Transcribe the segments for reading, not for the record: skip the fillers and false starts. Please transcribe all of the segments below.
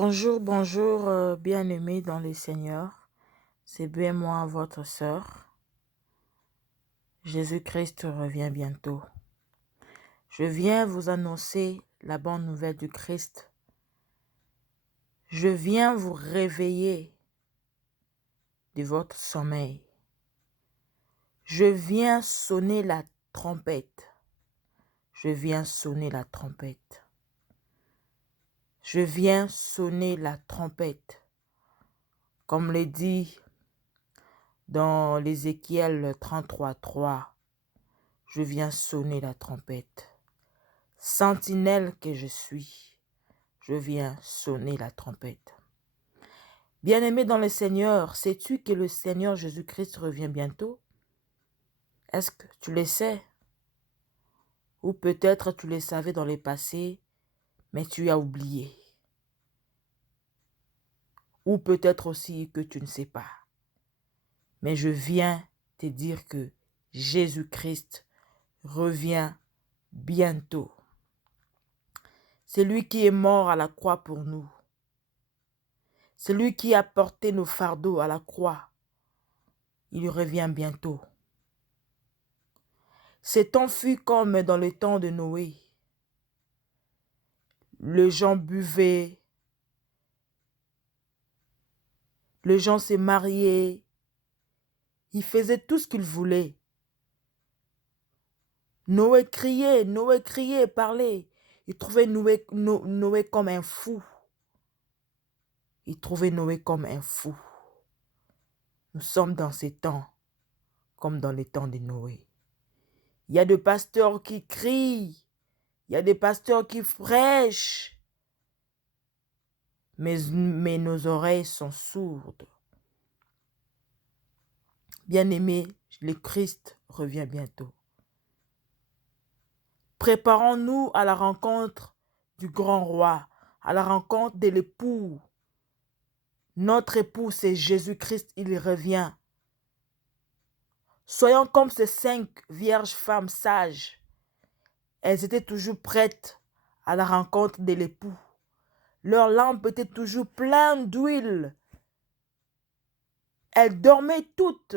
Bonjour, bonjour, bien-aimés dans le Seigneur. C'est bien moi, votre sœur. Jésus-Christ revient bientôt. Je viens vous annoncer la bonne nouvelle du Christ. Je viens vous réveiller de votre sommeil. Je viens sonner la trompette. Je viens sonner la trompette. Je viens sonner la trompette. Comme le dit dans l'Ézéchiel 33:3. Je viens sonner la trompette. Sentinelle que je suis, je viens sonner la trompette. Bien-aimé dans le Seigneur, sais-tu que le Seigneur Jésus-Christ revient bientôt? Est-ce que tu le sais? Ou peut-être tu le savais dans le passé, mais tu as oublié. Ou peut-être aussi que tu ne sais pas. Mais je viens te dire que Jésus-Christ revient bientôt. C'est lui qui est mort à la croix pour nous. C'est lui qui a porté nos fardeaux à la croix. Il revient bientôt. Ces temps fut comme dans le temps de Noé. Les gens buvaient, les gens se mariaient, ils faisaient tout ce qu'ils voulaient. Noé criait, parlait. Il trouvait Noé comme un fou. Il trouvait Noé comme un fou. Nous sommes dans ces temps, comme dans les temps de Noé. Il y a des pasteurs qui crient, il y a des pasteurs qui prêchent, mais nos oreilles sont sourdes. Bien-aimés, le Christ revient bientôt. Préparons-nous à la rencontre du grand roi, à la rencontre de l'époux. Notre époux, c'est Jésus-Christ, il revient. Soyons comme ces 5 vierges femmes sages. Elles étaient toujours prêtes à la rencontre de l'époux. Leur lampe était toujours pleine d'huile. Elles dormaient toutes.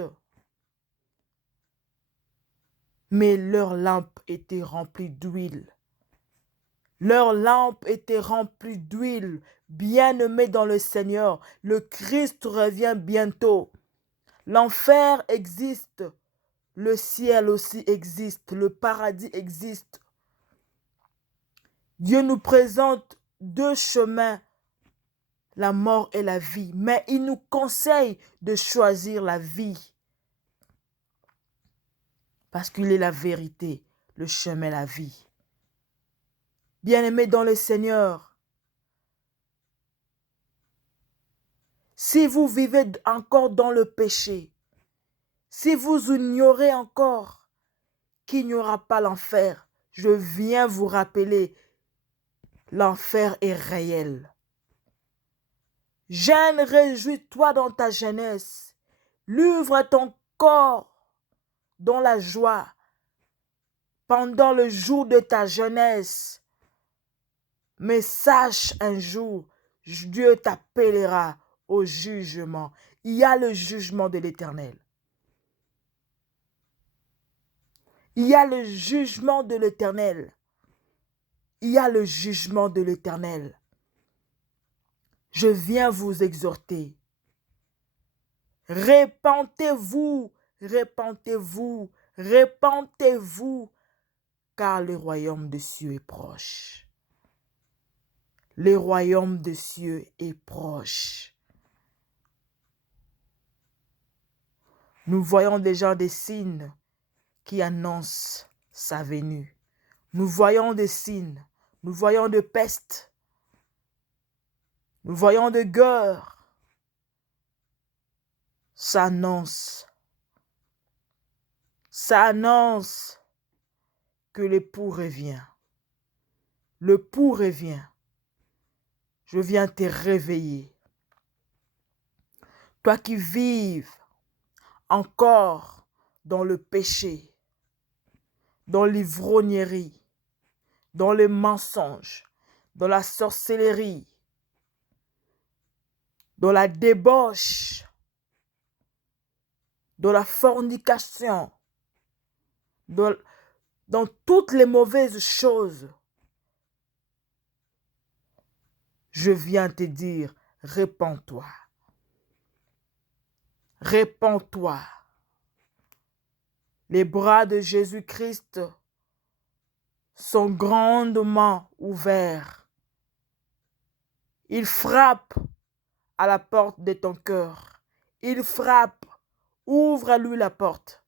Mais leur lampe était remplie d'huile. Leur lampe était remplie d'huile. Bien-aimés dans le Seigneur, le Christ revient bientôt. L'enfer existe. Le ciel aussi existe. Le paradis existe. Dieu nous présente 2 chemins, la mort et la vie. Mais il nous conseille de choisir la vie. Parce qu'il est la vérité, le chemin, la vie. Bien-aimés dans le Seigneur, si vous vivez encore dans le péché, si vous ignorez encore qu'il n'y aura pas l'enfer, je viens vous rappeler, l'enfer est réel. Jeune, réjouis-toi dans ta jeunesse. Livre ton corps dans la joie pendant le jour de ta jeunesse. Mais sache un jour, Dieu t'appellera au jugement. Il y a le jugement de l'Éternel. Il y a le jugement de l'Éternel. Il y a le jugement de l'Éternel. Je viens vous exhorter. Répentez-vous, répentez-vous, répentez-vous, car le royaume des cieux est proche. Le royaume des cieux est proche. Nous voyons déjà des signes qui annoncent sa venue. Nous voyons des signes, nous voyons de peste, nous voyons de guerre. Ça annonce que l'époux revient. L'époux revient. Je viens te réveiller. Toi qui vives encore dans le péché, dans l'ivrognerie, dans le mensonge, dans la sorcellerie, dans la débauche, dans la fornication, dans toutes les mauvaises choses, je viens te dire, répands-toi. Répands-toi. Les bras de Jésus-Christ sont grandement ouverts. Il frappe à la porte de ton cœur. Il frappe. Ouvre à lui la porte.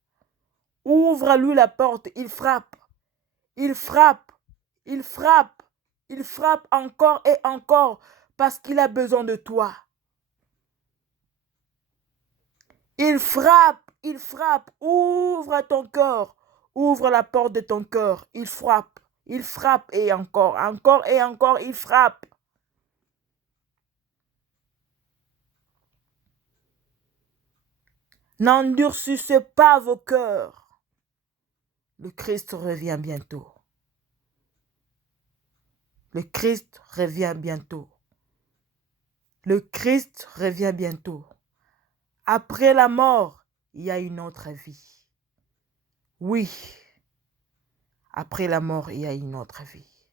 Ouvre à lui la porte. Il frappe. Il frappe. Il frappe. Il frappe encore et encore parce qu'il a besoin de toi. Il frappe. Il frappe. Ouvre à ton cœur. Ouvre la porte de ton cœur. Il frappe. Il frappe et encore et encore, il frappe. N'endurcissez pas vos cœurs. Le Christ revient bientôt. Le Christ revient bientôt. Le Christ revient bientôt. Après la mort, il y a une autre vie. Oui, après la mort, il y a une autre vie.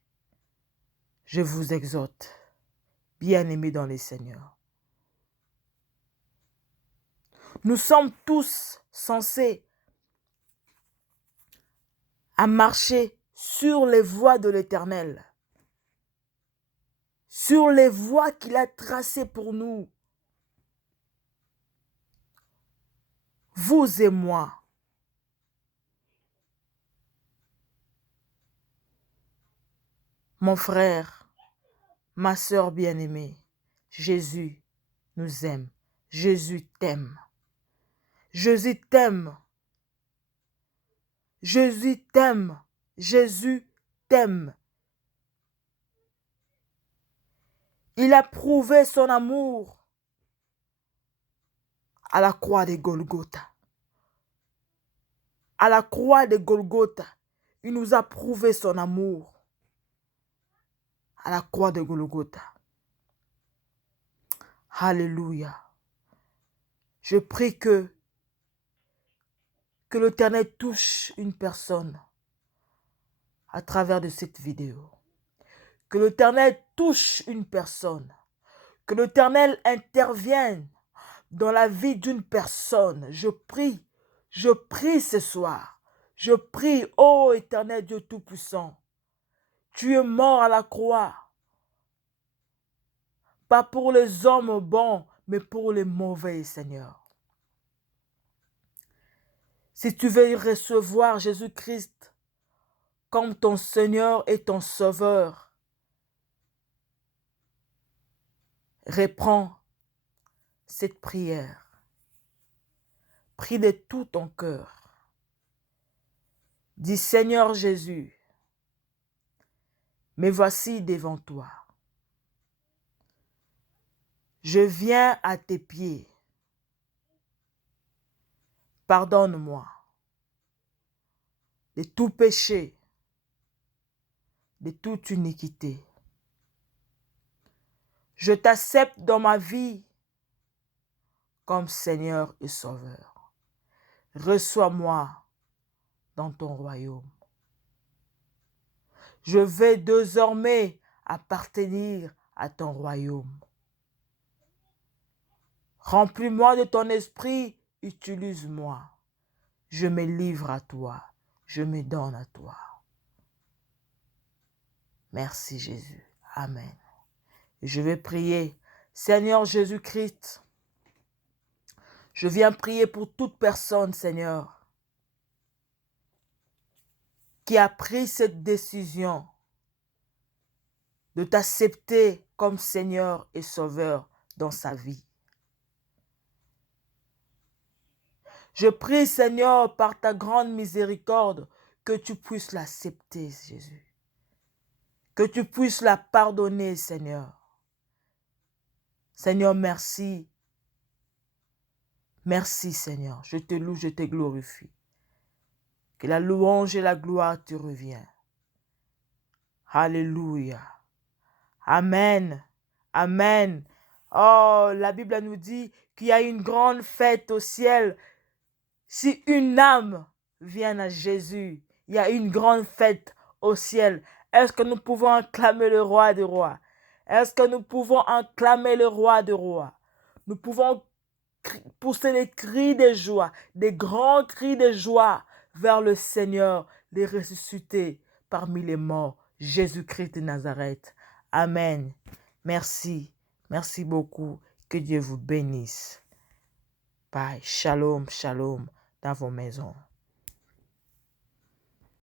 Je vous exhorte, bien-aimés dans les Seigneurs. Nous sommes tous censés à marcher sur les voies de l'Éternel, sur les voies qu'il a tracées pour nous. Vous et moi. Mon frère, ma sœur bien-aimée, Jésus nous aime. Jésus t'aime. Jésus t'aime. Jésus t'aime. Jésus t'aime. Il a prouvé son amour à la croix de Golgotha. À la croix de Golgotha, il nous a prouvé son amour. À la croix de Golgotha. Alléluia. Je prie que l'Éternel touche une personne à travers de cette vidéo. Que l'Éternel touche une personne. Que l'Éternel intervienne dans la vie d'une personne. Je prie ce soir. Je prie, ô Éternel Dieu Tout-Puissant. Tu es mort à la croix. Pas pour les hommes bons, mais pour les mauvais, Seigneur. Si tu veux recevoir Jésus-Christ comme ton Seigneur et ton Sauveur, reprends cette prière. Prie de tout ton cœur. Dis, Seigneur Jésus, me voici devant toi. Je viens à tes pieds. Pardonne-moi de tout péché, de toute iniquité. Je t'accepte dans ma vie comme Seigneur et Sauveur. Reçois-moi dans ton royaume. Je vais désormais appartenir à ton royaume. Remplis-moi de ton esprit, utilise-moi. Je me livre à toi, je me donne à toi. Merci Jésus. Amen. Je vais prier. Seigneur Jésus-Christ, je viens prier pour toute personne, Seigneur, qui a pris cette décision de t'accepter comme Seigneur et Sauveur dans sa vie. Je prie, Seigneur, par ta grande miséricorde, que tu puisses l'accepter, Jésus. Que tu puisses la pardonner, Seigneur. Seigneur, merci. Merci, Seigneur. Je te loue, je te glorifie. Que la louange et la gloire te reviennent. Alléluia. Amen. Amen. Oh, la Bible nous dit qu'il y a une grande fête au ciel. Si une âme vient à Jésus, il y a une grande fête au ciel. Est-ce que nous pouvons acclamer le roi des rois? Est-ce que nous pouvons acclamer le roi des rois? Nous pouvons pousser des cris de joie, des grands cris de joie vers le Seigneur, les ressuscités parmi les morts, Jésus-Christ de Nazareth. Amen. Merci. Merci beaucoup. Que Dieu vous bénisse. Bye. Shalom, shalom dans vos maisons.